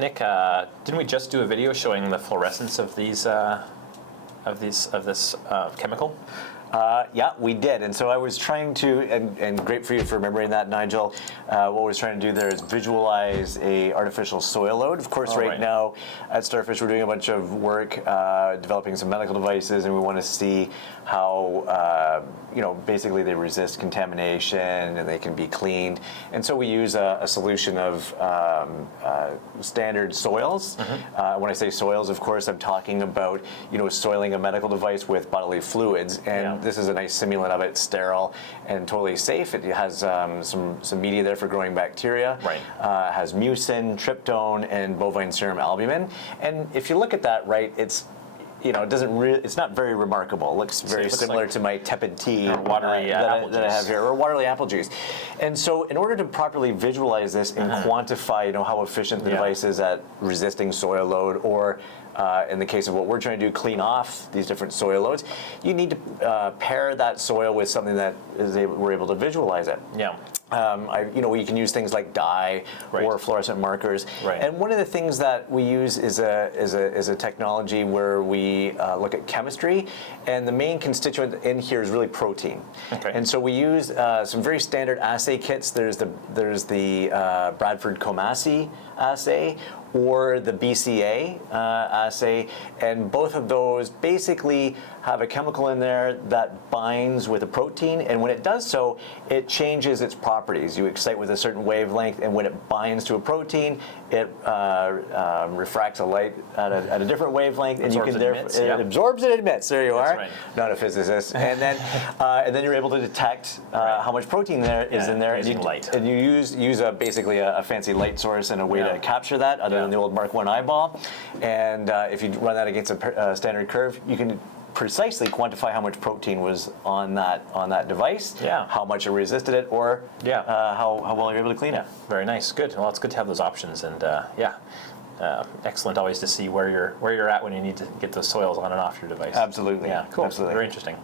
Nick, didn't we just do a video showing the fluorescence of these of this chemical? Yeah, we did. And so I was trying to, and great for you for remembering that, Nigel. What I was trying to do there is visualize a artificial soil load. Of course, right now at Starfish, we're doing a bunch of work developing some medical devices, and we want to see how, basically they resist contamination and they can be cleaned. And so we use a solution of standard soils. When I say soils, of course, I'm talking about, soiling a medical device with bodily fluids. And this is a nice simulant of it, sterile and totally safe. It has some media there for growing bacteria. Right. Has mucin, tryptone, and bovine serum albumin. And if you look at that, right, it's it's not very remarkable. It looks very similar to my tepid tea or watery that apple I have juice. here, or watery apple juice. And so in order to properly visualize this and quantify how efficient the device is at resisting soil load, or in the case of what we're trying to do, clean off these different soil loads, you need to pair that soil with something that we're able to visualize it. Yeah. We can use things like dye or fluorescent markers. Right. And one of the things that we use is a technology where we look at chemistry, and the main constituent in here is really protein. Okay. And so we use some very standard assay kits. There's the Bradford-Comassi assay, or the BCA assay, and both of those basically have a chemical in there that binds with a protein, and when it does so, it changes its properties. You excite with a certain wavelength, and when it binds to a protein, it refracts a light at a different wavelength, and it absorbs and emits. There you are. Right. Not a physicist. And then you're able to detect how much protein there is in there, using light. and you use basically a fancy light source and a way to capture that, other than the old Mark I eyeball. And if you run that against a standard curve, you can precisely quantify how much protein was on that device, how much it resisted it, or how well you're able to clean it. Very nice. Good. Well, it's good to have those options, and excellent always to see where you're at when you need to get those soils on and off your device. Absolutely. Yeah. Cool. Absolutely. Very interesting.